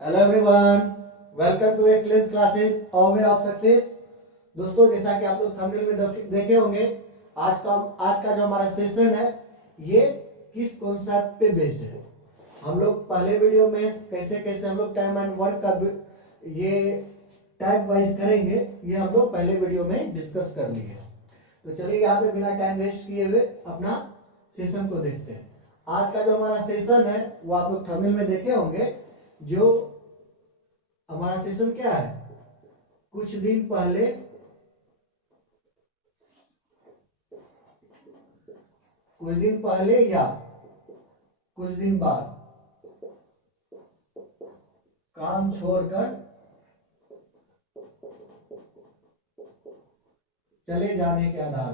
Hello everyone, welcome to excellence classes और way of success. दोस्तों, जैसा कि आप लोग थंबनेल में देखे होंगे, आज का जो हमारा सेशन है ये किस कॉन्सेप्ट पे बेस्ड है। हम लोग पहले वीडियो में कैसे कैसे हम लोग टाइम एंड वर्क का ये टाइप वाइज करेंगे, ये हम लोग पहले वीडियो में डिस्कस कर लिए। तो चलिए यहाँ पे बिना टाइम वेस्ट किए हुए अपना सेशन को देखते हैं। आज का जो हमारा सेशन है वो आप लोग थंबनेल में देखे होंगे। जो हमारा सेशन क्या है, कुछ दिन पहले या कुछ दिन बाद काम छोड़कर चले जाने के आधार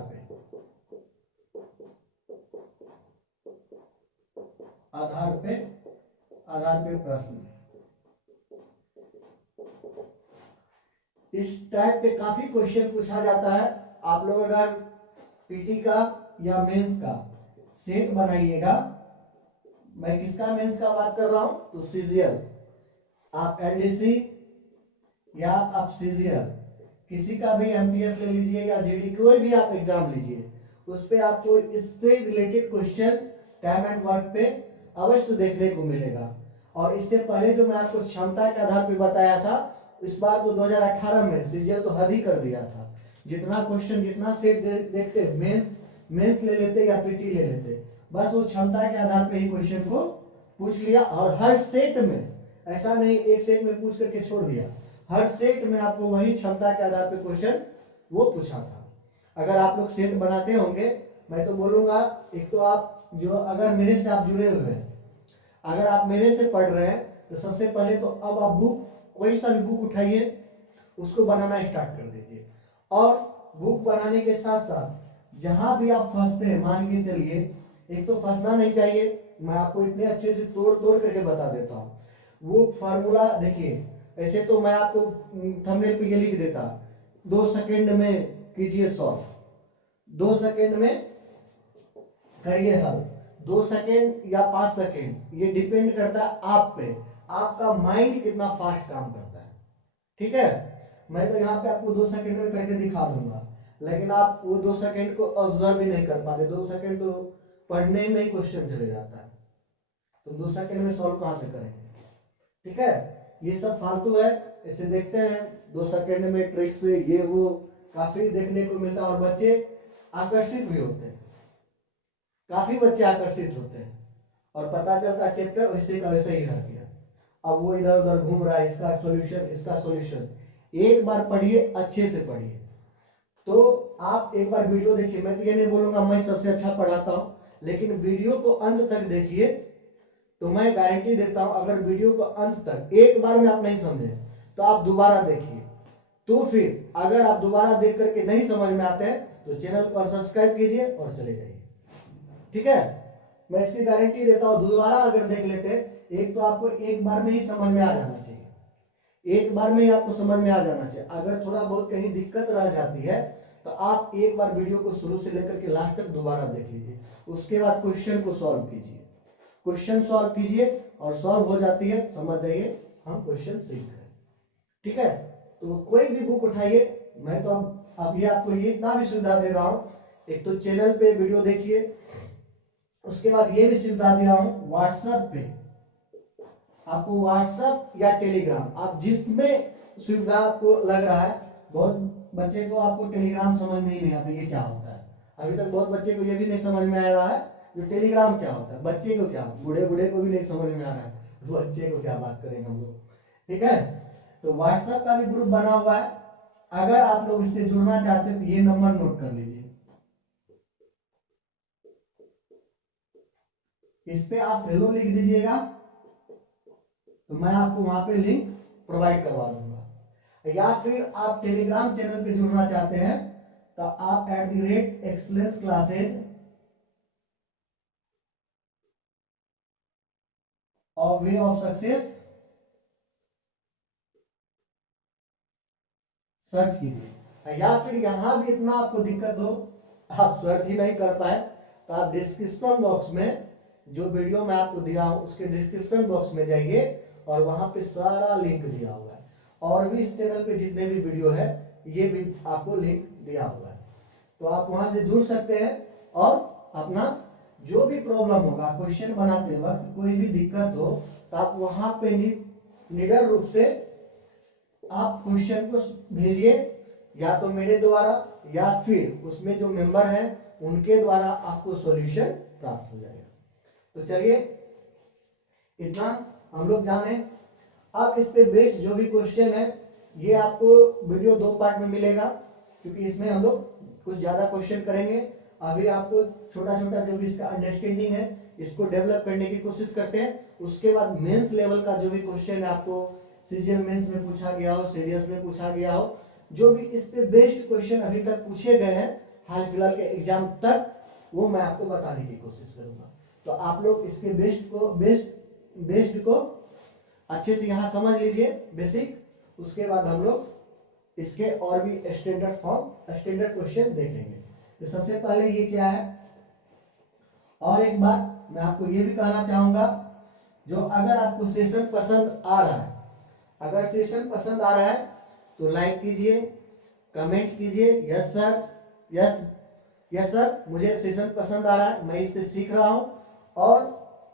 पे प्रश्न। इस टाइप पे काफी क्वेश्चन पूछा जाता है। आप लोग अगर पीटी का या मेंस का सेट बनाइएगा, मैं किसका मेंस का बात कर रहा हूं तो सीजीएल, आप एलडीसी या आप सीजीएल किसी का भी एमटीएस ले लीजिए या जीडी कोई भी आप एग्जाम लीजिए, उस पे आपको इससे related question time and work पे अवश्य देखने को मिलेगा। और इससे पहले जो मैं आपको क्षमता के आधार पे बताया था, इस बार तो 2018 में सीजीएल तो हद ही कर दिया था। जितना क्वेश्चन जितना सेट देखते मेंस ले लेते या पीटी ले लेते, बस वो क्षमता के आधार पे ही क्वेश्चन को पूछ लिया। और हर सेट में ऐसा नहीं एक सेट में पूछ करके छोड़ दिया, हर सेट में आपको वही क्षमता के आधार पे क्वेश्चन वो पूछा था। अगर आप लोग सेट बनाते होंगे, मैं तो बोलूंगा, एक तो आप जो अगर मेरे से आप जुड़े हुए हैं, अगर आप मेरे से पढ़ रहे हैं, तो सबसे पहले तो अब आप बुक कोई सा भी बुक उठाइए, उसको बनाना स्टार्ट कर दीजिए। और बुक बनाने के साथ साथ जहां भी आप फंसते हैं, मान के चलिए, एक तो फंसना नहीं चाहिए, मैं आपको इतने अच्छे से तोड़ तोड़ करके बता देता हूँ। वो फार्मूला देखिए, ऐसे तो मैं आपको थंबनेल पे ये लिख देता, 2 सेकंड में कीजिए सॉल्व, 2 सेकंड में करिए हल, 2 सेकंड या 5 सेकंड, ये डिपेंड करता है आप पे, आपका माइंड कितना फास्ट काम करता है। ठीक है, मैं तो यहाँ पे आपको 2 सेकंड में करके दिखा दूंगा, लेकिन आप वो 2 सेकंड को ऑब्जर्व भी नहीं कर पाते, 2 सेकंड तो पढ़ने में ही क्वेश्चन चले जाता है, तो 2 सेकंड में सॉल्व कहां से करेंगे। ठीक है, ये सब फालतू है, इसे देखते हैं 2 सेकंड में ट्रिक्स ये वो काफी देखने को मिलता है। और बच्चे आकर्षित भी होते हैं, काफी बच्चे आकर्षित होते हैं, और पता चलता है चैप्टर वैसे का वैसे ही रह गया। अब वो इधर उधर घूम रहा है, इसका सॉल्यूशन। एक बार पढ़िए, अच्छे से पढ़िए। तो आप एक बार वीडियो देखिए, मैं तो ये नहीं बोलूंगा मैं सबसे अच्छा पढ़ाता हूं, लेकिन वीडियो को अंत तक देखिए, तो मैं गारंटी देता हूं, अगर वीडियो को अंत तक एक बार में आप नहीं समझे तो आप दोबारा देखिए। तो फिर अगर आप दोबारा देख करके नहीं समझ में आते हैं तो चैनल को सब्सक्राइब कीजिए और चले जाइए। ठीक है, मैं इसकी गारंटी देता हूं, दोबारा अगर देख लेते, एक तो आपको एक बार में ही समझ में आ जाना चाहिए, एक बार में ही आपको समझ में आ जाना चाहिए। अगर थोड़ा बहुत कहीं दिक्कत रह जाती है तो आप एक बार वीडियो को शुरू से लेकर के लास्ट तक दोबारा देख लीजिए, उसके बाद क्वेश्चन को सॉल्व कीजिए, क्वेश्चन सॉल्व कीजिए, और सॉल्व हो जाती है समझ जाइए हम क्वेश्चन सीख गए। ठीक है, तो कोई भी बुक उठाइए, मैं तो अभी आपको ये इतना भी सुविधा दे रहा हूं, एक तो चैनल पे वीडियो देखिए, उसके बाद ये भी सुविधा दे रहा हूं व्हाट्सएप पे, आपको व्हाट्सएप या टेलीग्राम, आप जिसमें सुविधा आपको लग रहा है। बहुत बच्चे को आपको टेलीग्राम समझ में ही नहीं आता ये क्या होता है, अभी तक बहुत बच्चे को ये भी नहीं समझ में आ रहा है जो टेलीग्राम क्या होता है। बच्चे को क्या, बूढ़े को भी नहीं समझ में आ रहा है, बच्चे को क्या बात करेंगे हम लोग। ठीक है, तो व्हाट्सएप का भी ग्रुप बना हुआ है, अगर आप लोग इससे जुड़ना चाहते हैं तो ये नंबर नोट कर लीजिए, इस पे आप हेलो लिख दीजिएगा, तो मैं आपको वहां पे लिंक प्रोवाइड करवा दूंगा। या फिर आप टेलीग्राम चैनल पे जुड़ना चाहते हैं तो आप @एक्सेलेंस क्लासेज और वे ऑफ सक्सेस सर्च कीजिए। या फिर यहां भी इतना आपको दिक्कत हो, आप सर्च ही नहीं कर पाए, तो आप डिस्क्रिप्शन बॉक्स में जो वीडियो मैं आपको दिया हूं उसके डिस्क्रिप्शन बॉक्स में जाइए, और वहां पे सारा लिंक दिया हुआ है, और भी इस चैनल पे जितने भी वीडियो है ये भी आपको लिंक दिया हुआ है, तो आप वहां से जुड़ सकते हैं और अपना जो भी प्रॉब्लम होगा क्वेश्चन बनाते वक्त कोई भी दिक्कत हो तो आप वहां पे निडर रूप से आप क्वेश्चन को भेजिए, या तो मेरे द्वारा या फिर उसमें जो मेंबर हैं उनके द्वारा आपको सॉल्यूशन प्राप्त हो जाएगा। तो चलिए इतना हम लोग जाने। अब इस पे बेस्ड जो भी क्वेश्चन है ये आपको वीडियो 2 पार्ट में मिलेगा, क्योंकि इसमें हम लोग कुछ ज्यादा क्वेश्चन करेंगे। अभी आपको छोटा छोटा जो भी इसका अंडरस्टैंडिंग है इसको डेवलप करने की कोशिश करते हैं। उसके बाद मेंस लेवल का जो भी क्वेश्चन है आपको सीजीएल मेंस में पूछा गया हो, सीडीएस में पूछा गया हो, जो भी इस पे बेस्ड क्वेश्चन अभी तक पूछे गए हैं हाल फिलहाल के एग्जाम तक, वो मैं आपको बताने की कोशिश करूंगा। तो आप लोग इसके बेस्ड को अच्छे से यहाँ समझ लीजिए बेसिक। उसके बाद हम लोग इसके और भी स्टैंडर्ड क्वेश्चन देखेंगे। तो सबसे पहले ये क्या है, और एक बात मैं आपको ये भी कहना चाहूंगा, जो अगर आपको सेशन पसंद आ रहा है, अगर सेशन पसंद आ रहा है तो लाइक कीजिए, कमेंट कीजिए, यस सर, यस सर मुझे सेशन पसंद आ रहा है, मैं इससे सीख रहा हूं, और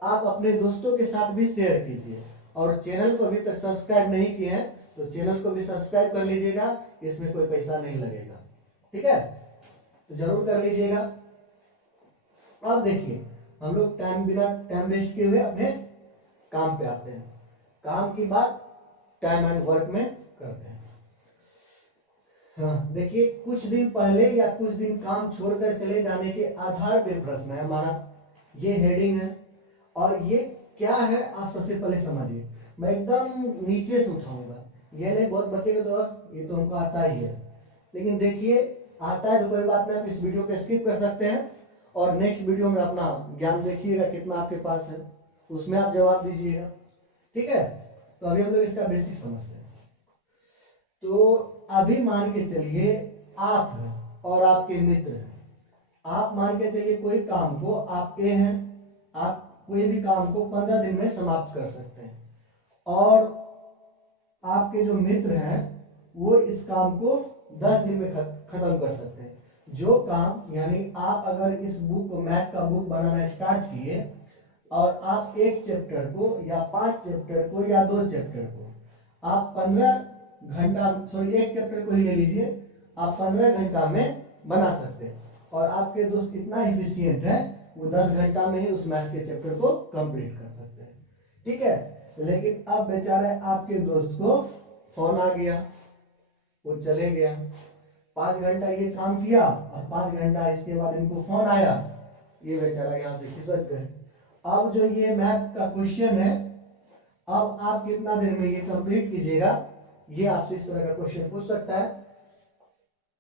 आप अपने दोस्तों के साथ भी शेयर कीजिए। और चैनल को अभी तक सब्सक्राइब नहीं किए हैं तो चैनल को भी सब्सक्राइब कर लीजिएगा, इसमें कोई पैसा नहीं लगेगा, ठीक है, तो जरूर कर लीजिएगा। अब देखिए हम लोग बिना टाइम वेस्ट किए हुए अपने काम पे आते हैं। काम की बात टाइम एंड वर्क में करते हैं। हाँ देखिए, कुछ दिन पहले या कुछ दिन काम छोड़कर चले जाने के आधार पे प्रश्न है हमारा, ये हेडिंग है। और ये क्या है आप सबसे पहले समझिए, मैं एकदम नीचे से उठाऊंगा, ये नहीं बहुत बच्चे के तो ये तो हमको आता ही है, लेकिन देखिए आता है तो कोई बात नहीं, आप इस वीडियो को स्किप कर सकते हैं और नेक्स्ट वीडियो में अपना ज्ञान देखिएगा कितना आपके पास है, उसमें आप जवाब दीजिएगा, ठीक है। तो अभी हम लोग इसका बेसिक समझते हैं। तो अभी मान के चलिए आप हैं और आपके मित्र हैं, आप मान के चलिए कोई काम को आपके हैं, आप कोई भी काम को 15 दिन में समाप्त कर सकते हैं, और आपके जो मित्र हैं वो इस काम को 10 दिन में खत्म कर सकते हैं। जो काम यानी आप अगर इस बुक को मैथ का बुक बनाना स्टार्ट किए और आप एक चैप्टर को या 5 चैप्टर को या 2 चैप्टर को आप 15 घंटा, सॉरी एक चैप्टर को ही ले लीजिए, आप 15 घंटा में बना सकते हैं, और आपके दोस्त इतना एफिशिएंट है वो 10 घंटा में ही उस मैथ के चैप्टर को कंप्लीट कर सकते हैं, ठीक है। लेकिन अब बेचारे आपके दोस्त को फोन आ गया, वो चले गया, 5 घंटा ये काम किया और 5 घंटा इसके बाद इनको फोन आया, ये बेचारा यहाँ से खिसक गए। अब जो ये मैथ का क्वेश्चन है, अब आप कितना देर में ये कंप्लीट कीजिएगा, ये आपसे इस तरह का क्वेश्चन पूछ सकता है,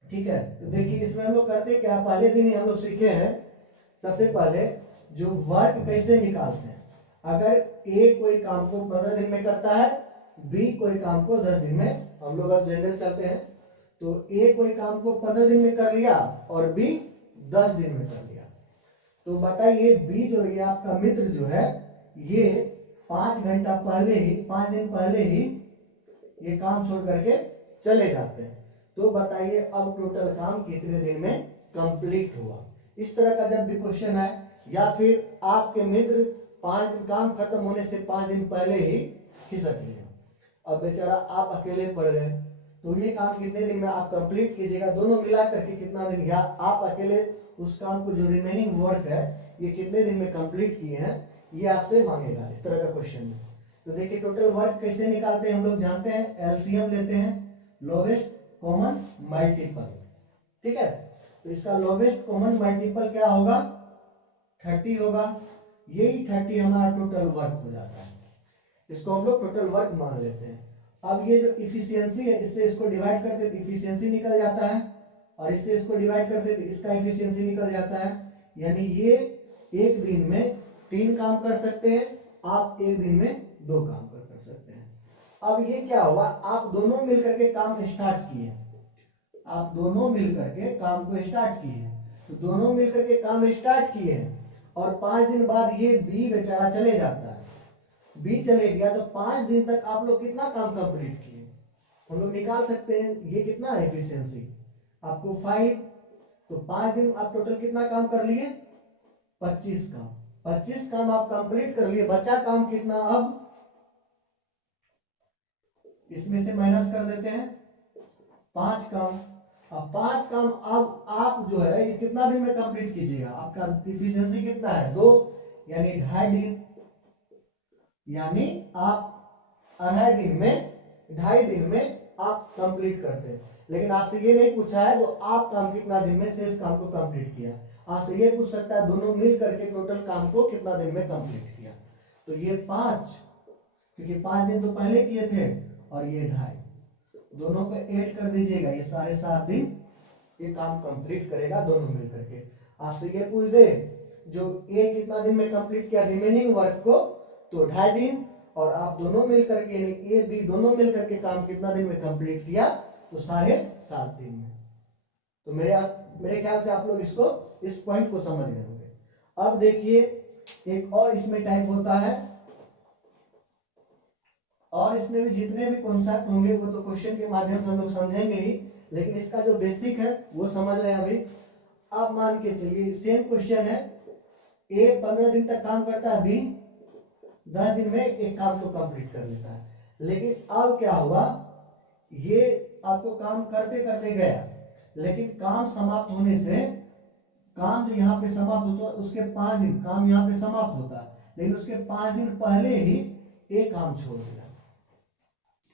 ठीक है। तो देखिए इसमें हम लोग करते क्या, पहले दिन ही हम लोग सीखे हैं सबसे पहले जो वर्क कैसे निकालते हैं। अगर ए कोई काम को 15 दिन में करता है, बी कोई काम को 10 दिन में, हम लोग अब जनरल चलते हैं, तो ए कोई काम को 15 दिन में कर लिया और बी 10 दिन में कर लिया, तो बताइए बी जो ये आपका मित्र जो है ये 5 घंटा पहले ही, 5 दिन पहले ही ये काम छोड़ करके चले जाते हैं, तो बताइए अब टोटल काम कितने दिन में कंप्लीट हुआ। इस तरह का जब भी क्वेश्चन है, या फिर आपके मित्र 5 दिन काम खत्म होने से 5 दिन पहले ही खिसक लिया, अब बेचारा आप अकेले पड़ गए, तो ये काम कितने दिन में आप कंप्लीट कीजिएगा, दोनों मिला करके कितना दिन, या आप अकेले उस काम को जो रिमेनिंग वर्क है ये कितने दिन में कंप्लीट किए हैं, ये आपसे मांगेगा इस तरह का क्वेश्चन में। तो देखिए टोटल वर्क कैसे निकालते हैं, हम लोग जानते हैं एलसीएम लेते हैं, लोवेस्ट कॉमन मल्टीपल, ठीक है। तो इसका लोवेस्ट कॉमन मल्टीपल क्या होगा, 30 होगा, यही 30 हमारा टोटल वर्क हो जाता है, इसको हम लोग टोटल वर्क मान लेते हैं। अब ये जो इफिशियंसी है, इससे इसको डिवाइड करते तो इफिशियंसी निकल जाता है, और इससे इसको डिवाइड करते तो इसका इफिशियंसी निकल जाता है, यानी ये एक दिन में 3 काम कर सकते हैं, आप एक दिन में 2 काम कर सकते हैं। अब ये क्या हुआ, आप दोनों मिलकर के काम स्टार्ट किए, आप दोनों मिलकर के काम को स्टार्ट किए, तो दोनों मिलकर के काम स्टार्ट किए और 5 दिन बाद ये बी बेचारा चले जाता है, बी चले गया तो 5 दिन तक आप लोग कितना काम कंप्लीट किए, हम लोग निकाल सकते हैं ये कितना है एफिशिएंसी आपको 5, तो 5 दिन आप टोटल कितना काम कर लिए 25 काम, 25 काम आप कंप्लीट कर लिए, बचा काम कितना, अब इसमें से माइनस कर देते हैं 5 काम। अब 5 काम अब आप जो है ये कितना दिन में कंप्लीट कीजिएगा, आपका इफिशिएंसी कितना है 2, यानी 2.5 दिन, यानी आप 2.5 दिन में आप कंप्लीट करते हैं। लेकिन आपसे ये नहीं पूछा है तो आप काम कितना दिन में शेष काम को कंप्लीट किया, आपसे ये पूछ सकता है दोनों मिल करके टोटल काम को कितना दिन में कंप्लीट किया। तो ये 5, क्योंकि 5 दिन तो पहले किए थे, और ये 2.5, दोनों को ऐड कर दीजिएगा, ये 7.5 दिन ये काम कंप्लीट करेगा दोनों मिल करके। आपसे ये पूछ दे जो ए कितना दिन में कंप्लीट किया रिमेनिंग वर्क को, तो 2.5 दिन, और आप दोनों मिल करके यानी ए बी दोनों मिल करके काम कितना दिन में कंप्लीट किया, तो 7.5 दिन में। तो मेरे ख्याल से आप लोग इसको इस पॉइंट को समझ गए होंगे। अब देखिए एक और इसमें टाइप होता है, और इसमें भी जितने भी कॉन्सेप्ट होंगे वो तो क्वेश्चन के माध्यम से हम लोग समझेंगे ही, लेकिन इसका जो बेसिक है वो समझ रहे हैं अभी। अब मान के चलिए सेम क्वेश्चन है, ए 15 दिन तक काम करता है, बी 10 दिन में एक काम को कंप्लीट कर लेता है। लेकिन अब क्या हुआ, ये आपको काम करते करते गया, लेकिन काम समाप्त होने से, काम जो यहाँ पे समाप्त होता है उसके 5 दिन काम यहाँ पे समाप्त होता है, लेकिन उसके 5 दिन पहले ही एक काम छोड़ दिया,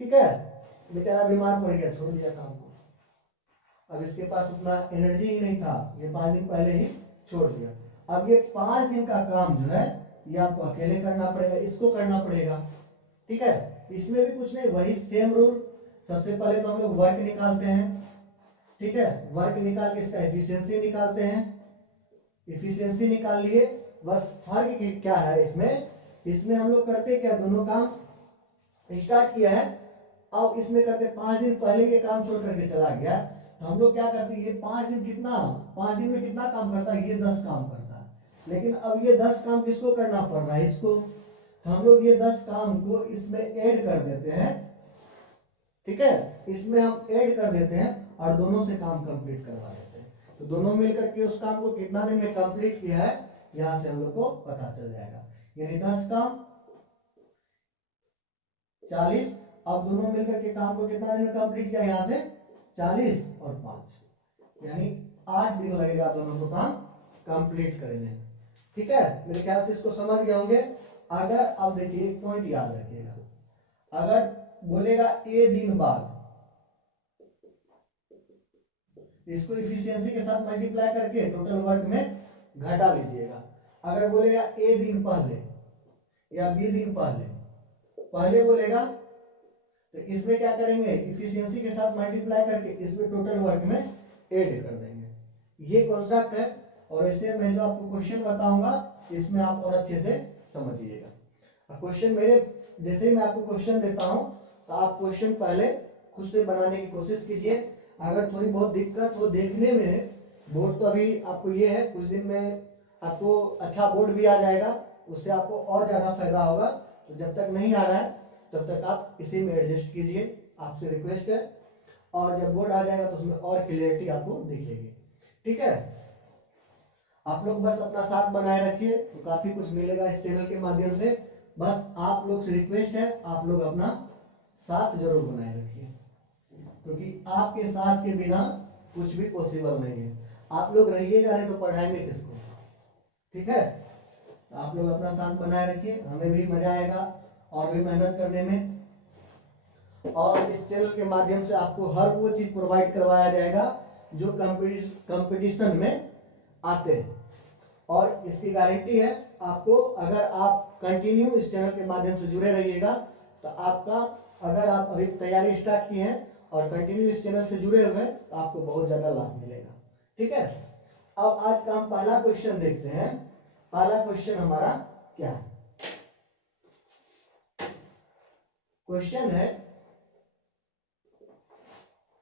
ठीक है, बेचारा बीमार पड़ गया, छोड़ दिया काम को, अब इसके पास उतना एनर्जी ही नहीं था, ये 5 दिन पहले ही छोड़ दिया। अब ये 5 दिन का काम जो है ये आपको अकेले करना पड़ेगा, इसको करना पड़ेगा, ठीक है। इसमें भी कुछ नहीं, वही सेम रूल, सबसे पहले तो हम लोग वर्क निकालते हैं, ठीक है, वर्क निकाल के इसका एफिशिएंसी निकालते हैं, एफिशिएंसी निकाल लिए, बस फर्क क्या है इसमें हम लोग करते क्या, दोनों काम स्टार्ट किया है, अब इसमें करते 5 दिन पहले ये काम छोड़ करके चला गया, तो हम लोग क्या करते हैं, ये 5 दिन कितना, 5 दिन में कितना काम करता है, ये 10 काम करता है, लेकिन अब ये 10 काम किसको करना पड़ रहा है, इसको, तो हम लोग ये 10 काम को इसमें ऐड कर देते हैं, ठीक है, इसमें हम ऐड कर देते हैं और दोनों से काम कंप्लीट करवा देते हैं, तो दोनों मिलकर के उस काम को कितना दिन में कंप्लीट किया है यहां से हम लोग को पता चल जाएगा, यानी 10 काम 40, अब दोनों मिलकर के काम को कितना दिन में कंप्लीट किया, यहां से 40 और 5, यानी 8 दिन लगेगा दोनों को काम कंप्लीट करने में, ठीक है। मेरे ख्याल से इसको समझ गए होंगे। अगर अब देखिए एक पॉइंट याद रखिएगा, अगर बोलेगा ए दिन बाद, इसको इफिशियंसी के साथ मल्टीप्लाई करके टोटल वर्क में घटा लीजिएगा। अगर बोलेगा ए दिन पहले या बी दिन पहले बोलेगा तो इसमें क्या करेंगे, इफिशियंसी के साथ मल्टीप्लाई करके इसमें टोटल वर्क में ऐड कर देंगे, ये कॉन्सेप्ट है। और ऐसे मैं जो आपको क्वेश्चन बताऊंगा इसमें आप और अच्छे से समझिएगा। क्वेश्चन मेरे जैसे ही मैं आपको क्वेश्चन देता हूं तो आप क्वेश्चन पहले खुद से बनाने की कोशिश कीजिए, अगर थोड़ी बहुत दिक्कत हो देखने में, बोर्ड तो अभी आपको ये है, कुछ दिन में आपको अच्छा बोर्ड भी आ जाएगा, उससे आपको और ज्यादा फायदा होगा, तो जब तक नहीं आ रहा है तब तक आप इसी में एडजस्ट कीजिए, आपसे रिक्वेस्ट है, और जब बोर्ड आ जाएगा तो उसमें और क्लियरिटी आपको दिखेगी, ठीक है। आप लोग बस अपना साथ बनाए रखिए तो काफी कुछ मिलेगा इस चैनल के माध्यम से, बस आप लोग से रिक्वेस्ट है आप लोग अपना साथ जरूर बनाए रखिए, क्योंकि आपके साथ के बिना कुछ भी पॉसिबल नहीं है, आप लोग रहिएगा नहीं तो पढ़ाएंगे किसको, ठीक है। आप लोग अपना साथ बनाए रखिए, हमें भी मजा आएगा और भी मेहनत करने में, और इस चैनल के माध्यम से आपको हर वो चीज प्रोवाइड करवाया जाएगा जो कंपटीशन में आते हैं, और इसकी गारंटी है आपको, अगर आप कंटिन्यू इस चैनल के माध्यम से जुड़े रहिएगा तो आपका, अगर आप अभी तैयारी स्टार्ट की है और कंटिन्यू इस चैनल से जुड़े हुए हैं तो आपको बहुत ज्यादा लाभ मिलेगा, ठीक है। अब आज का हम पहला क्वेश्चन देखते हैं, पहला क्वेश्चन हमारा क्या है, क्वेश्चन है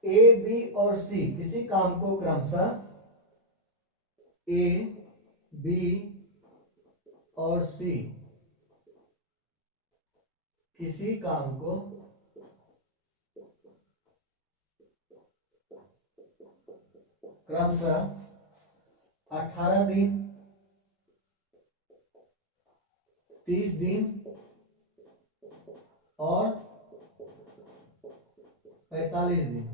ए बी और सी किसी काम को क्रमशः ए बी और सी किसी काम को क्रमशः 18 दिन, 30 दिन और 45 दिन,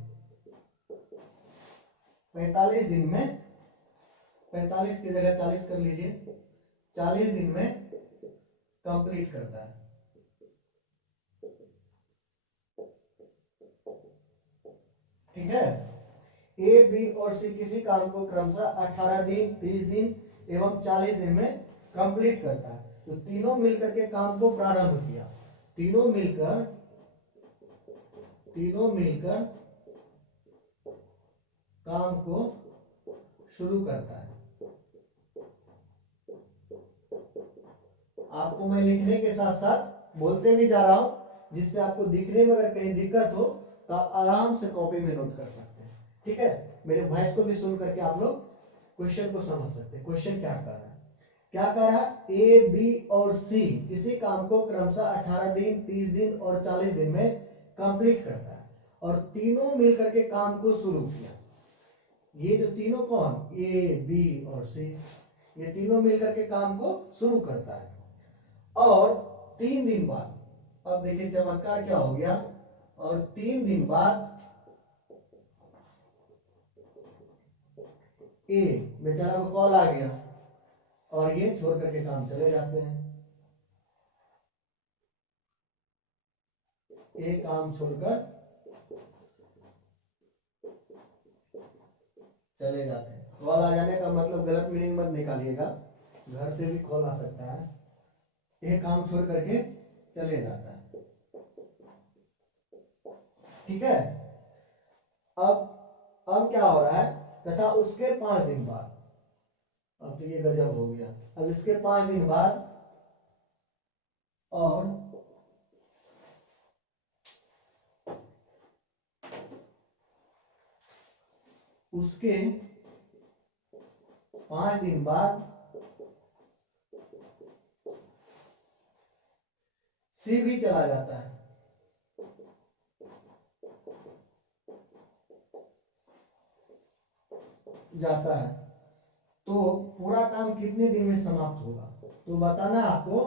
45 दिन में, 45 की जगह 40 कर लीजिए, 40 दिन में कंप्लीट करता है। ठीक है, ए, बी और सी किसी काम को क्रमशः 18 दिन, 30 दिन एवं 40 दिन में कंप्लीट करता है। तो तीनों मिलकर के काम को प्रारंभ किया, तीनों मिलकर काम को शुरू करता है। आपको मैं लिखने के साथ साथ बोलते भी जा रहा हूं, जिससे आपको दिखने में अगर कहीं दिक्कत हो तो आप आराम से कॉपी में नोट कर सकते हैं। ठीक है, मेरे वॉइस को भी सुन करके आप लोग क्वेश्चन को समझ सकते हैं। क्वेश्चन क्या कर रहा है, ए, बी और सी किसी काम को क्रमशः 18 दिन, 30 दिन और 40 दिन में कंप्लीट करता है और तीनों मिलकर के काम को शुरू किया। ये जो तीनों कौन, ए, बी और सी, ये तीनों मिलकर के काम को शुरू करता है और 3 दिन बाद, अब देखिए चमत्कार क्या हो गया, और 3 दिन बाद ए बेचारा को कॉल आ गया और ये छोड़ करके काम चले जाते हैं। ए काम छोड़कर चले जाते हैं। कॉल आ जाने का मतलब गलत मीनिंग मत निकालिएगा, घर से भी कॉल आ सकता है। ये काम छोड़ करके चले जाता है। ठीक है, अब क्या हो रहा है, तथा उसके 5 दिन बाद, अब तो ये गजब हो गया, अब इसके 5 दिन बाद और उसके 5 दिन बाद सी भी चला जाता है। तो पूरा काम कितने दिन में समाप्त होगा, तो बताना आपको।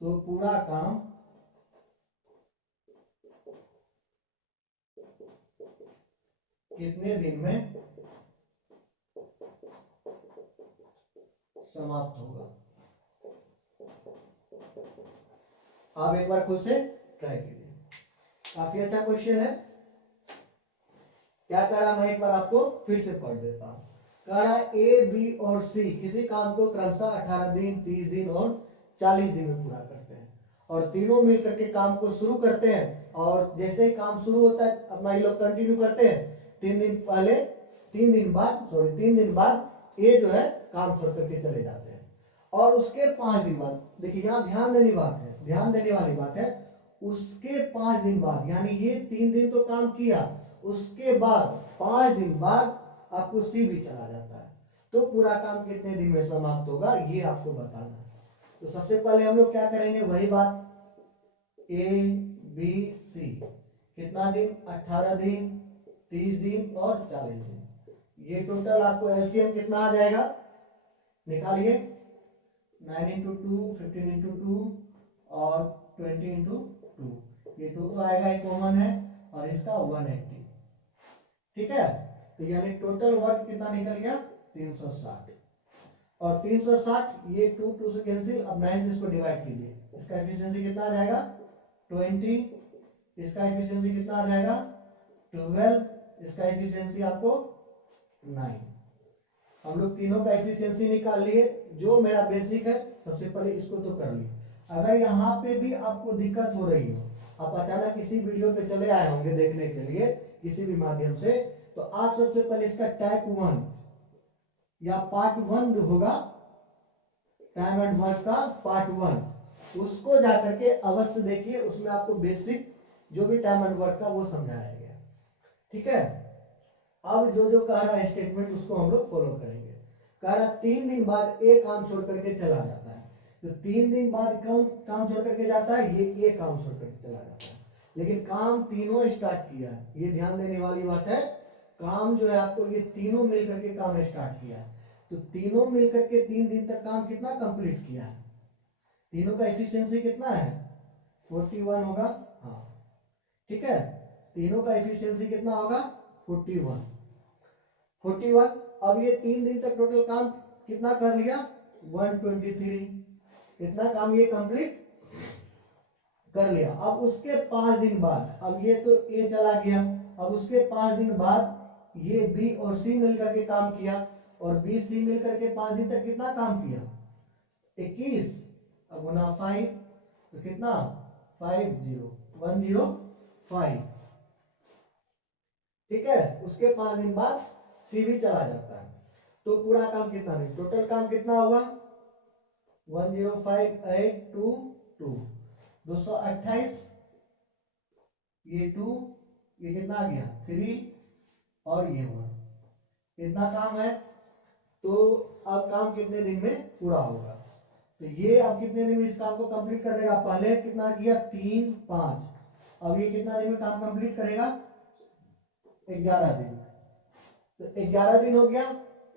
तो पूरा काम कितने दिन में समाप्त होगा, आप एक बार खुद से ट्राई कीजिए। काफी अच्छा क्वेश्चन है। क्या कह रहा, मैं एक बार आपको फिर से पढ़ देता हूं। कह रहा है ए, बी और सी किसी काम को क्रमशः 18 दिन, 30 दिन और 40 दिन में पूरा करते हैं और तीनों मिलकर के काम को शुरू करते हैं और जैसे ही काम शुरू होता है अपना ये लोग कंटिन्यू करते हैं। 3 दिन बाद ये जो है काम छोड़ करके चले जाते हैं और उसके 5 दिन बाद, देखिए यहाँ ध्यान देने वाली बात है, उसके 5 दिन बाद, यानी ये 3 दिन तो काम किया, उसके बाद 5 दिन बाद आपको सी भी चला जाता है। तो पूरा काम कितने दिन में समाप्त होगा ये आपको बताना है। तो सबसे पहले हम लोग क्या करेंगे, वही बात, ए, बी, सी कितना दिन, 18 दिन, 30 दिन और 40 दिन। ये टोटल आपको एलसीएम कितना आ जाएगा, निकालिए। 9 into 2, 15 into 2 और 20 into 2, ये 2 तो आएगा, एक कॉमन है और इसका 180। ठीक है, तो यानी टोटल वर्क कितना निकल गया, 360 और 360, ये 2 से कैंसिल, अब 9 से इसको डिवाइड कीजिए, इसका एफिशिएंसी कितना आ जाएगा 20, इसका एफिशिएंसी कितना आ जाएगा 12, इसका एफिशिएंसी आपको 9। हम लोग तीनों का एफिशिएंसी निकाल लिए। जो मेरा बेसिक है सबसे पहले इसको तो कर ली। अगर यहाँ पे भी आपको दिक्कत हो रही हो, आप अचानक किसी वीडियो पे चले आए होंगे देखने के लिए किसी भी माध्यम से, तो आप सबसे पहले इसका टाइप 1 या पार्ट 1 होगा, टाइम एंड वर्क का पार्ट 1, उसको जाकर के अवश्य देखिए, उसमें आपको बेसिक जो भी टाइम एंड वर्क का वो समझाया गया। ठीक है, अब जो कह रहा है स्टेटमेंट उसको हम लोग फॉलो करेंगे। कह रहा 3 दिन बाद एक काम छोड़ करके चला जाता है, तो 3 दिन बाद कौन काम छोड़ करके जाता है, ये काम छोड़ करके चला जाता है। लेकिन काम तीनों स्टार्ट किया है, ये ध्यान देने वाली बात है। काम जो है आपको ये तीनों मिल करके काम स्टार्ट किया है। तो तीनों मिल करके 3 दिन तक काम कितना कंप्लीट किया है, तीनों का एफिशिएंसी कितना है 41 होगा। हाँ ठीक है, तीनों का एफिशिएंसी कितना होगा 41। अब ये 3 दिन तक टोटल काम कितना कर लिया 123, इतना काम ये कंप्लीट कर लिया। अब उसके 5 दिन बाद, अब ये तो ए चला गया, अब उसके 5 दिन बाद ये बी और सी मिलकर के काम किया, और बी सी मिलकर के 5 दिन तक कितना काम किया 21, अब गुना 5 तो कितना 105। ठीक है, उसके 5 दिन बाद सी भी चला जाता है। तो पूरा काम कितना नहीं, टोटल काम कितना हुआ 105,822 228, ये 2, ये कितना आ गया 3 और ये 1, इतना काम है। तो अब काम कितने दिन में पूरा होगा, तो ये अब कितने दिन में इस काम को कंप्लीट कर देगा, पहले कितना किया 3 5, अब ये कितना दिन में काम कंप्लीट करेगा 11 दिन। तो 11 दिन हो गया,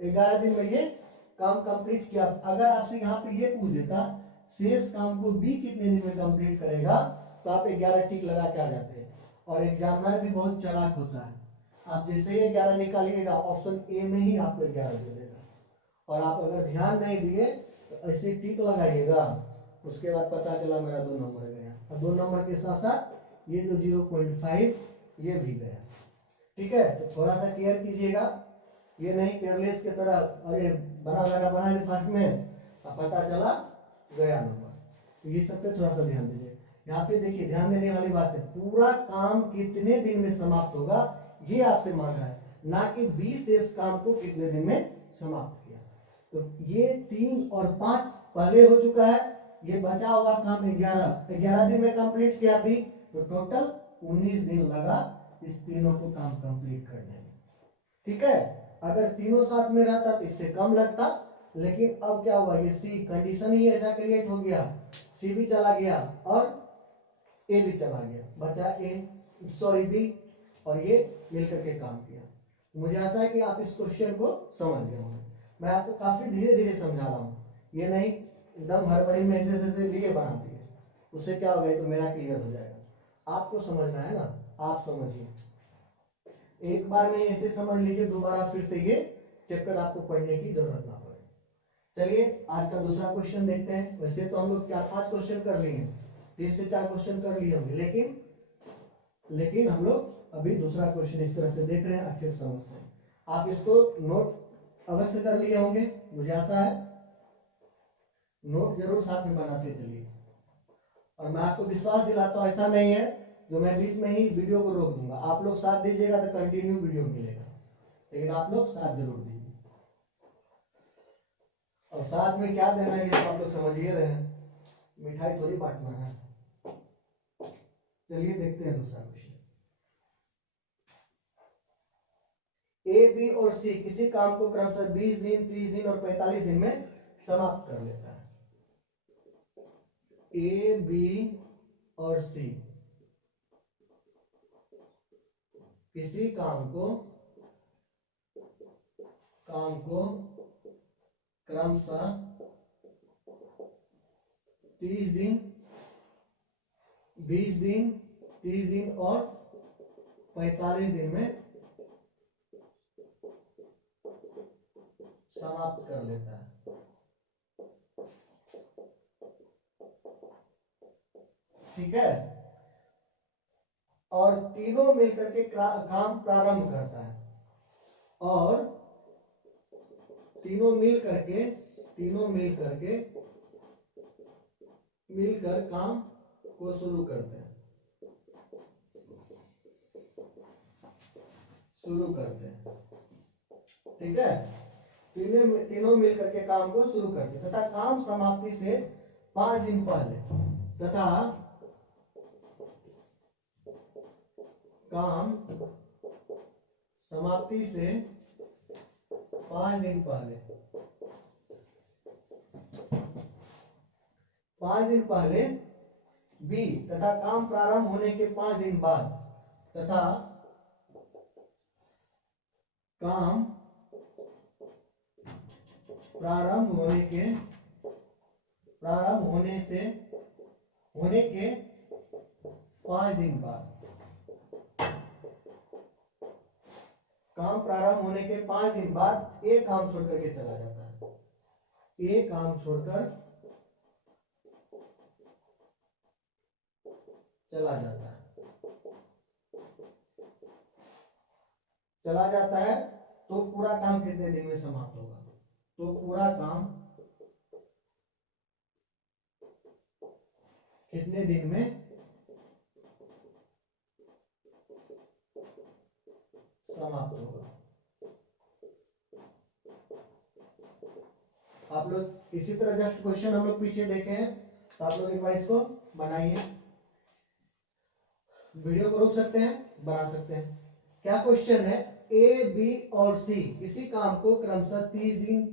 11 दिन में ये काम कंप्लीट किया। अगर आपसे यहाँ पे ये पूछ देता शेष काम को बी कितने दिन में कंप्लीट करेगा, तो आप 11 टिक लगा के आ जाते हैं। और एग्जामिनर भी बहुत चालाक होता है, आप जैसे ही 11 निकालिएगा ऑप्शन ए में ही आपको 11 दे देगा, और आप अगर ध्यान नहीं दिए तो ऐसे टिक लगाइएगा, उसके बाद पता चला मेरा 2 नंबर गया, और 2 नंबर के साथ साथ ये जो 0.5 ये भी गया। ठीक है, तो थोड़ा सा केयर कीजिएगा, ये नहीं केयरलेस की तरह अरे बना दे फर्स्ट में, अब पता चला गया नंबर। तो ये सब पे थोड़ा सा ध्यान दीजिए। यहाँ पे देखिए ध्यान देने वाली बात है, पूरा काम कितने दिन में समाप्त होगा ये आपसे मांग रहा है, ना कि 20 शेष काम को कितने दिन में समाप्त किया। तो ये 3 और 5 पहले हो चुका है, ये बचा हुआ काम 11 दिन में कंप्लीट किया भी, तो टोटल 19 दिन लगा इस तीनों को काम कंप्लीट करने में। ठीक है, अगर तीनों साथ में रहता तो इससे कम लगता, लेकिन अब क्या हुआ, ये सी कंडीशन ही ऐसा क्रिएट हो गया, सी भी चला गया और ए भी चला गया, बचा बी, और ये मिलकर के काम किया। मुझे आशा है कि आप इस क्वेश्चन को समझ गए होंगे। मैं आपको काफी धीरे धीरे समझा रहा हूँ, ये नहीं एकदम हड़बड़ी में ऐसे लिए बना दिए, उससे क्या होगा तो मेरा क्लियर हो जाएगा। आपको समझना है ना, आप समझिए, एक बार में ऐसे समझ लीजिए, दोबारा फिर से ये चैप्टर आपको पढ़ने की जरूरत ना पड़े। चलिए आज का दूसरा क्वेश्चन देखते हैं। वैसे तो हम लोग 4-5 क्वेश्चन कर लिए, 3 से 4 क्वेश्चन कर लिए होंगे, लेकिन हम लोग अभी दूसरा क्वेश्चन इस तरह से देख रहे हैं, अच्छे से समझते हैं। आप इसको नोट अवश्य कर लिए होंगे, मुझे आशा है, नोट जरूर साथ में बनाते चलिए। और मैं आपको विश्वास दिलाता हूँ, ऐसा नहीं है जो मैं बीच में ही वीडियो को रोक दूंगा, आप लोग साथ दीजिएगा तो कंटिन्यू वीडियो मिलेगा, लेकिन आप लोग साथ जरूर दीजिए। और साथ में क्या देना है ये तो आप लोग समझ ही रहे हैं, मिठाई थोड़ी बांटना है। चलिए देखते हैं दूसरा क्वेश्चन। ए बी और सी किसी काम को क्रमशः 20 दिन 30 दिन और 45 दिन में समाप्त कर लेता है। ए बी और सी किसी काम को क्रमशः 30 दिन 20 दिन 30 दिन और 45 दिन में समाप्त कर लेता है। ठीक है, और तीनों मिलकर के काम प्रारंभ करता है, और तीनों मिलकर काम को शुरू करते हैं। ठीक है, तीनों मिलकर के काम को शुरू करते हैं तथा काम समाप्ति से 5 दिन पहले 5 दिन पहले बी तथा काम प्रारंभ होने के 5 दिन बाद तथा काम प्रारंभ होने के 5 दिन बाद, काम प्रारंभ होने के 5 दिन बाद एक काम छोड़कर के चला जाता है, एक काम छोड़कर चला जाता है तो पूरा काम कितने दिन में समाप्त होगा? तो पूरा काम कितने दिन में समाप्त होगा? आप लोग इसी तरह जस्ट क्वेश्चन हम लोग पीछे देखे हैं, तो आप लोग एक बार इसको बनाइए, वीडियो को रोक सकते हैं, बना सकते हैं। क्या क्वेश्चन है? ए, बी और सी किसी काम को क्रमशः 30 दिन,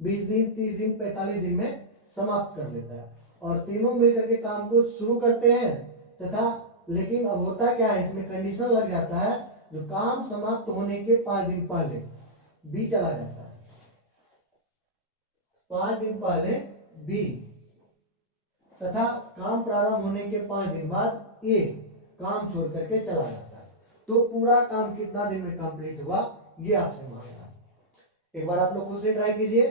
20 दिन, 30 दिन, 45 दिन में समाप्त कर लेता है और तीनों मिलकर के काम को शुरू करते हैं तथा, लेकिन अब होता क्या है, इसमें कंडीशन लग जाता है, जो काम समाप्त होने के 5 दिन पहले बी चला जाता है, 5 दिन पहले बी तथा काम प्रारंभ होने के 5 दिन बाद ए काम छोड़ करके चला जाता है, तो पूरा काम कितना दिन में कंप्लीट हुआ, ये आपसे मांग रहा है। एक बार आप लोग खुद से ट्राई कीजिए।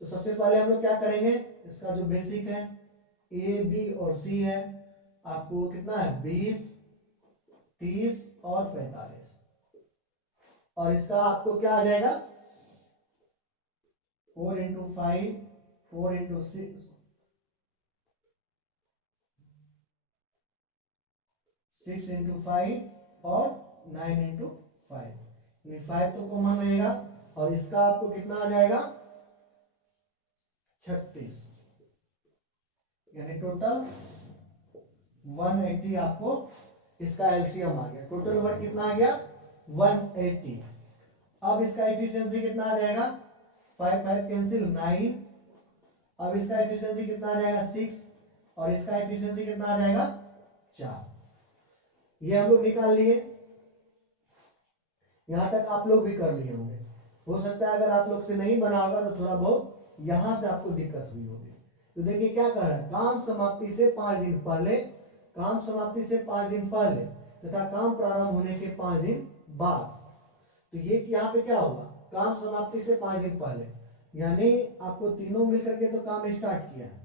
तो सबसे पहले हम लोग क्या करेंगे, इसका जो बेसिक है ए, बी और सी है, आपको कितना है 20, 30 और 45, और इसका आपको क्या आ जाएगा 4 into 5, 4 into 6, 6 into 5 और 9 into 5, ये 5 तो कॉमन रहेगा और इसका आपको कितना आ जाएगा 36, यानी टोटल 180 आपको इसका एलसीएम आ गया। टोटल वर्क कितना आ गया 180। अब इसका एफिशिएंसी कितना आ जाएगा 5 5 कैंसिल 9, अब इसका एफिशिएंसी कितना आ जाएगा 6 और इसका एफिशिएंसी कितना आ जाएगा 4। ये हम लोग निकाल लिए, यहां तक आप लोग भी कर लिए होंगे। हो सकता है अगर आप लोग से नहीं बना होगा तो थोड़ा बहुत यहां से आपको दिक्कत हुई होगी। तो देखिए क्या कह रहा है, काम समाप्ति से 5 दिन पहले, काम समाप्ति से 5 दिन पहले तथा काम प्रारंभ होने के 5 दिन बाद। तो ये यहाँ पे क्या होगा, काम समाप्ति से 5 दिन पहले, यानी आपको तीनों मिलकर के तो काम स्टार्ट किया है।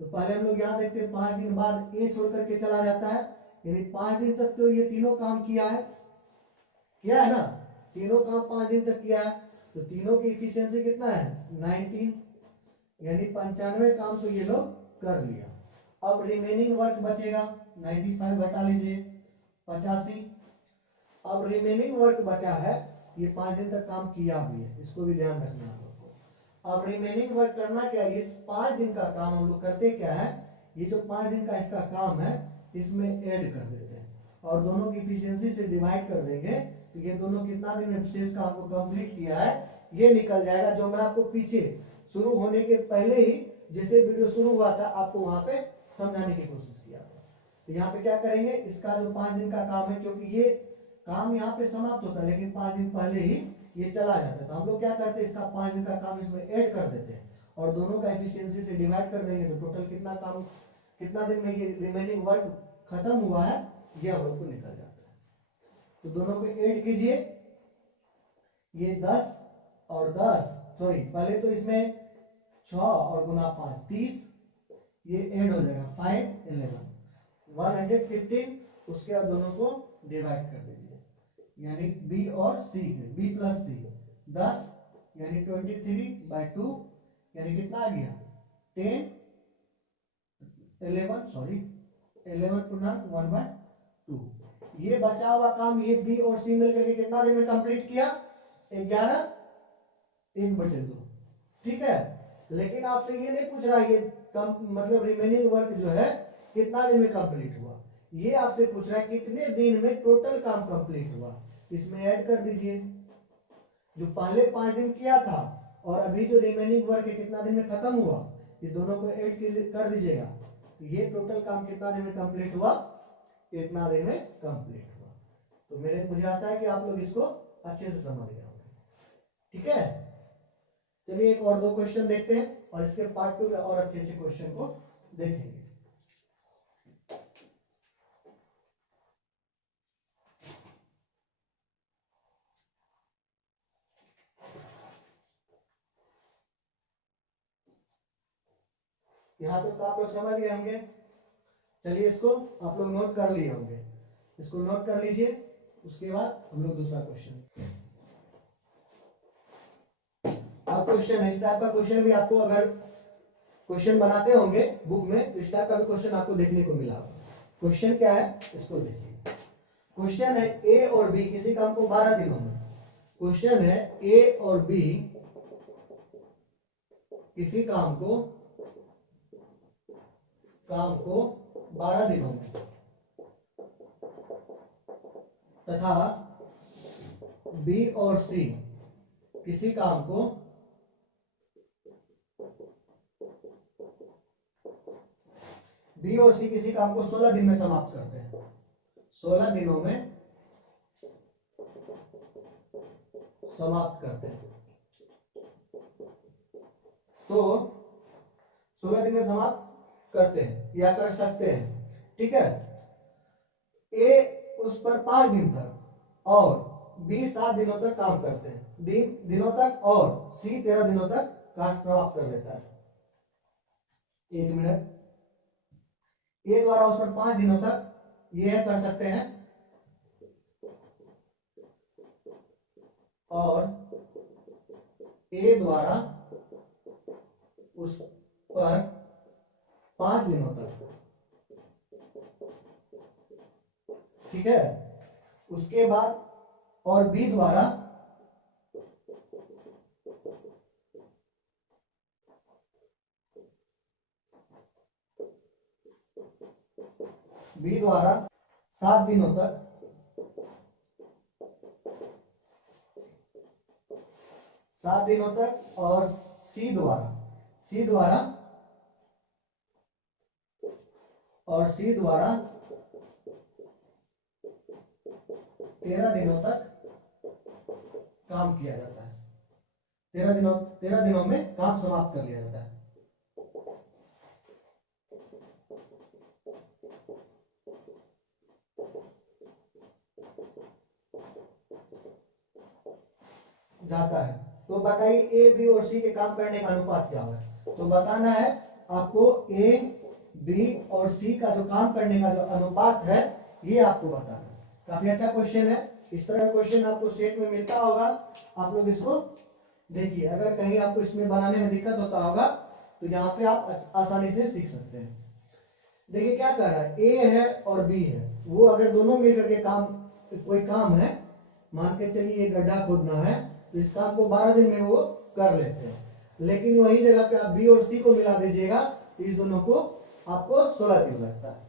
तो पहले हम लोग यहाँ देखते हैं 5 दिन बाद ए छोड़ करके चला जाता है, यानी 5 दिन तक तो ये तीनों काम किया है ना, तीनों काम 5 दिन तक किया है, तो तीनों की इफिशियंसी कितना है 19, यानी 95 काम तो ये लोग कर लिया। अब रिमेनिंग वर्क बचेगा 95 घटा लीजिए 85। अब रिमेनिंग वर्क बचा है, ये 5 दिन तक काम किया भी है, इसको भी ध्यान रखना है आपको। अब रिमेनिंग वर्क करना क्या है, इस 5 दिन का काम हम लोग करते क्या है, ये जो 5 दिन का इसका काम है इसमें ऐड कर देते हैं और दोनों की इफिशियंसी से डिवाइड कर देंगे, तो ये दोनों कितना दिन में शेष काम को कंप्लीट किया है ये निकल जाएगा। जो मैं आपको पीछे शुरू होने के पहले ही जैसे वीडियो शुरू हुआ था आपको वहां पे समझाने की कोशिश किया था। तो यहाँ पे क्या करेंगे, इसका जो 5 दिन का काम है, क्योंकि ये काम यहाँ पे समाप्त होता है लेकिन 5 दिन पहले ही ये चला जाता है, तो हम लोग क्या करते हैं, इसका 5 दिन का काम इसमें ऐड कर देते हैं और दोनों का एफिशिएंसी से डिवाइड कर देंगे, तो टोटल कितना काम, कितना दिन में ये रिमेनिंग वर्क खत्म हुआ है ये हम लोग को निकल जाता है। तो दोनों को ऐड कीजिए, ये 10 और 10, सॉरी पहले तो इसमें 6 और गुना 5 30, ये ऐड हो जाएगा 5 11 115, उसके बाद दोनों को डिवाइड कर दीजिए, यानी बी और सी, बी प्लस सी 10 यानी 23/2, यानी कितना आ गया 10 11 सॉरी 11 गुना 1/2। ये बचा हुआ काम ये बी और सी मिलकर के कितना दिन में कंप्लीट किया 11 1/2, ठीक है। लेकिन आपसे ये नहीं पूछ रहा ये मतलब रिमेनिंग वर्क जो है कितना दिन में कंप्लीट हुआ, ये आपसे पूछ रहा है कितने दिन में टोटल काम कंप्लीट हुआ। इसमें ऐड कर दीजिए, जो पहले 5 दिन किया था और अभी जो रिमेनिंग वर्क है कितना दिन में खत्म हुआ, इस दोनों को ऐड कर दीजिएगा, तो ये टोटल काम कितना दिन में कंप्लीट हुआ, इतना दिन में कंप्लीट हुआ। तो मुझे आशा है कि आप लोग इसको अच्छे से समझ गए होंगे। ठीक है, चलिए एक और दो क्वेश्चन देखते हैं और इसके पार्ट 2 में और अच्छे अच्छे क्वेश्चन को देखेंगे। यहाँ तक तो आप लोग समझ गए होंगे। चलिए इसको आप लोग नोट कर लिए होंगे, इसको नोट कर लीजिए। उसके बाद हम लोग दूसरा क्वेश्चन, अब क्वेश्चन है इस टाइप का क्वेश्चन भी आपको अगर क्वेश्चन बनाते होंगे बुक में, तो इस टाइप का भी क्वेश्चन आपको देखने को मिला। क्वेश्चन क्या है इसको देखिए। क्वेश्चन है ए और बी किसी काम को 12 दिनों में, क्वेश्चन है ए और बी किसी काम को 12 दिनों में तथा बी और सी किसी काम को 16 दिन में समाप्त करते हैं। 16 दिनों में समाप्त करते हैं। तो 16 दिन में समाप्त करते हैं या कर सकते हैं। ठीक है, ए उस पर 5 दिन तक और बी 7 दिनों तक काम करते हैं, दिनों तक, और सी 13 दिनों तक काम समाप्त कर लेता है। 1 मिनट, ए द्वारा उस पर 5 दिनों तक ये कर सकते हैं और ए द्वारा उस पर 5 दिनों तक। ठीक है, उसके बाद और बी द्वारा बी द्वारा 7 दिनों तक, 7 दिनों तक, और सी द्वारा 13 दिनों तक काम किया जाता है। 13 दिनों में काम समाप्त कर लिया जाता है। जाता है। तो बताइए ए बी और सी के काम करने का अनुपात क्या है। तो बताना है आपको ए बी और सी का जो काम करने का जो अनुपात है ये आपको बताना है। काफी अच्छा क्वेश्चन है, इस तरह का क्वेश्चन आपको सेट में मिलता होगा। आप लोग इसको देखिए, अगर कहीं आपको इसमें बनाने में दिक्कत होता होगा तो यहाँ पे आप आसानी से सीख सकते हैं। देखिए क्या कर रहा है, ए है और बी है, वो अगर दोनों मिलकर के कोई काम है, मान के चलिए ये गड्ढा खोदना है, तो इस काम को 12 दिन में वो कर लेते हैं। लेकिन वही जगह पे आप बी और सी को मिला दीजिएगा तो इस दोनों को आपको 16 दिन लगता है।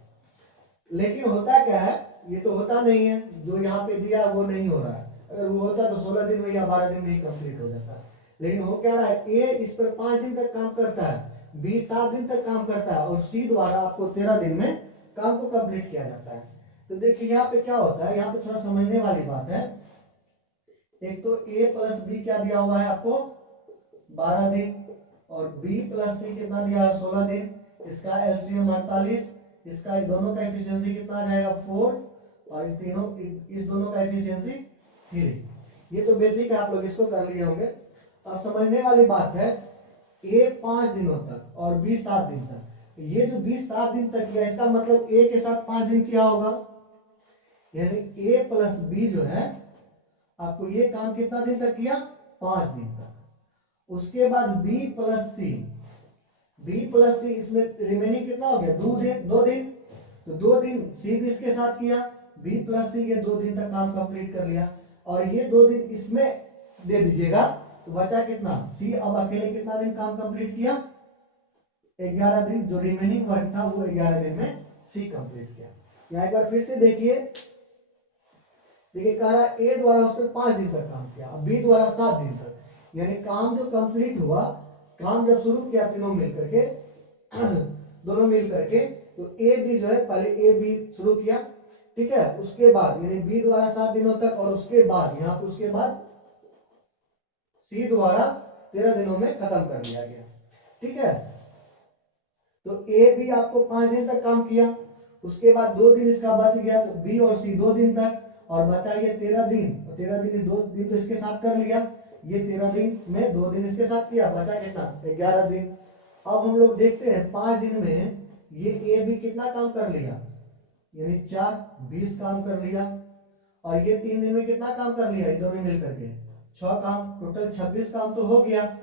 लेकिन होता क्या है, ये तो होता नहीं है, जो यहाँ पे दिया वो नहीं हो रहा है। अगर वो होता तो 16 दिन में या 12 दिन में ही कंप्लीट हो जाता है। लेकिन हो क्या रहा है, ए इस पर 5 दिन तक काम करता है, बी 7 दिन तक काम करता है, और सी द्वारा आपको 13 दिन में काम को कंप्लीट किया जाता है। तो देखिए यहाँ पे क्या होता है, यहाँ पे थोड़ा समझने वाली बात है। एक तो ए प्लस बी क्या दिया हुआ है आपको 12 दिन, और बी प्लस सी कितना दिया है 16 दिन। इसका एलसीएम 48, इसका दोनों का एफिशिएंसी कितना आ जाएगा 4, और इस दोनों का एफिशिएंसी 3। ये तो बेसिक है, आप लोग इसको कर लिए होंगे। अब समझने वाली बात है, ए 5 दिनों तक और बी 7 दिन तक। ये जो बी 7 दिन तक किया, इसका मतलब ए के साथ 5 दिन किया होगा, यानी ए प्लस बी जो है आपको ये काम कितना दिन तक किया 5 दिन तक। उसके बाद बी प्लस सी, इसमें रिमेनिंग कितना हो गया 2 दिन। तो 2 दिन सी भी इसके साथ किया, बी प्लस सी के 2 दिन तक काम कंप्लीट कर लिया, और ये 2 दिन इसमें दे दीजिएगा तो बचा कितना, सी अब अकेले कितना दिन काम कंप्लीट किया 11 दिन। जो रिमेनिंग वर्क था वो 11 दिन में सी कंप्लीट किया। यहाँ एक बार फिर से देखिए कह रहा ए द्वारा उस पर 5 दिन तक काम किया, बी द्वारा 7 दिन तक, यानी काम जो कंप्लीट हुआ, काम जब शुरू किया तीनों मिल करके दोनों मिल करके, तो ए बी जो है पहले ए बी शुरू किया, ठीक है, उसके बाद यानी बी द्वारा 7 दिनों तक, और उसके बाद यहाँ पे उसके बाद सी द्वारा 13 दिनों में खत्म कर लिया गया, ठीक है। तो ए बी आपको 5 दिन तक काम किया, उसके बाद 2 दिन इसका बच गया, तो बी और सी 2 दिन तक, और बचा ये 13 दिन, 13 दिन 2 दिन तो इसके साथ कर लिया, ये 13 दिन में 2 दिन इसके साथ किया, बचा कितना 11 दिन। अब हम लोग देखते हैं 5 दिन में ये ए बी कितना काम कर लिया, यानी 4 20 काम कर लिया, और ये 3 दिन में कितना काम कर लिया, ये दोनों मिलकर के 6 काम, टोटल 26 काम तो हो गया।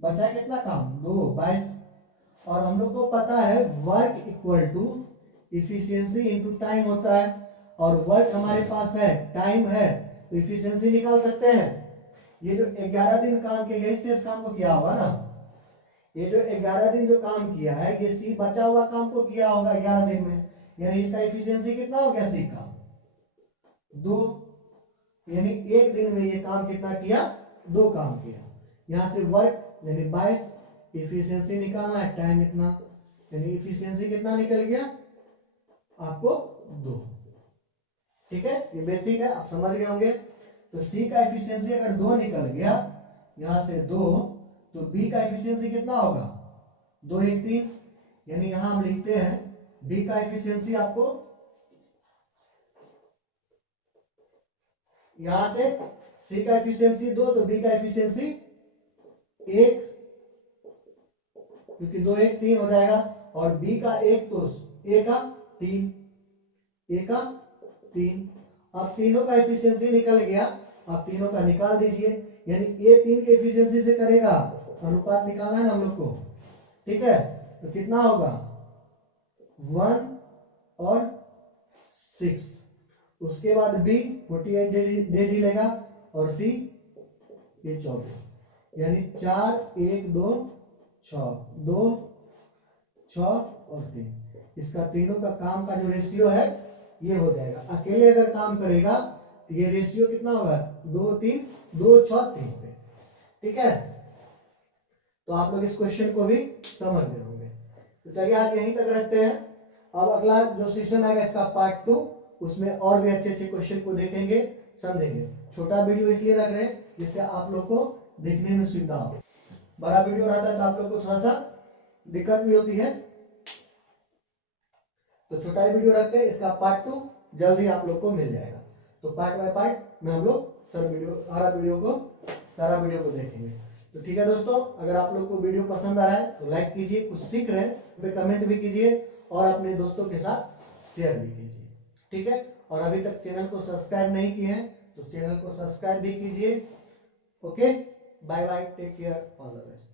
बचा कितना काम 2 22। और हम लोग को पता है work equal to efficiency into time होता है, और वर्क हमारे पास है, टाइम है, तो इफिशियंसी निकाल सकते हैं। ये जो 11 दिन काम किया, यही शेष काम को किया होगा ना, ये जो 11 दिन जो काम किया है, ये सी बचा हुआ काम को किया होगा 11 दिन में, यानी इसका इफिशियंसी कितना हो गया सी का 2, यानी एक दिन में ये काम कितना किया 2 काम किया। यहाँ से वर्क यानी 22, इफिशियंसी निकालना है, टाइम इतना, यानी इफिशियंसी कितना निकल गया आपको 2, ठीक है। ये बेसिक है, आप समझ गए होंगे। तो सी का इफिशियंसी अगर 2 निकल गया यहाँ से 2, तो बी का इफिशियंसी कितना होगा 2 1 3, यानी यहां हम लिखते हैं बी का इफिशियंसी आपको यहां से सी का इफिशियंसी 2, तो बी का इफिशियंसी 1, क्योंकि 2 1 3 हो जाएगा, और बी का 1 तो ए का 3, ए का 3। अब तीनों का इफिशियंसी निकल गया, आप तीनों का निकाल दीजिए, यानी ए 3 के इफिशियंसी से करेगा, अनुपात निकालना है ना हम लोग को, ठीक है। तो कितना होगा 1 और 6, उसके बाद बी 48 डेज ही लेगा, और सी ये 24, यानी 4 1 2 6 2 6 और 3, इसका तीनों का काम का जो रेशियो है ये हो जाएगा। अकेले अगर काम करेगा तो ये रेशियो कितना होगा 2 3 2 6 3 पे, ठीक है। तो आप लोग इस क्वेश्चन को भी समझ गए होंगे। तो चलिए आज यहीं तक रखते हैं। अब अगला जो सेशन आएगा इसका पार्ट 2, उसमें और भी अच्छे अच्छे क्वेश्चन को देखेंगे, समझेंगे। छोटा वीडियो इसलिए रख रहे हैं जिससे आप लोग को देखने में सुविधा हो। बड़ा वीडियो रहता है तो आप लोग को थोड़ा सा दिक्कत भी होती है, तो छोटा ही वीडियो रखते हैं। इसका पार्ट 2 जल्दी आप लोग को मिल जाएगा। तो पार्ट बाय पार्ट में हम लोग सारा वीडियो को देखेंगे। तो ठीक है दोस्तों, अगर आप लोग को वीडियो पसंद आ रहा है तो लाइक कीजिए, कुछ सीख रहे हैं तो कमेंट भी कीजिए, और अपने दोस्तों के साथ शेयर भी कीजिए, ठीक है। और अभी तक चैनल को सब्सक्राइब नहीं किए हैं तो चैनल को सब्सक्राइब भी कीजिए। Okay, bye bye, take care, all the best.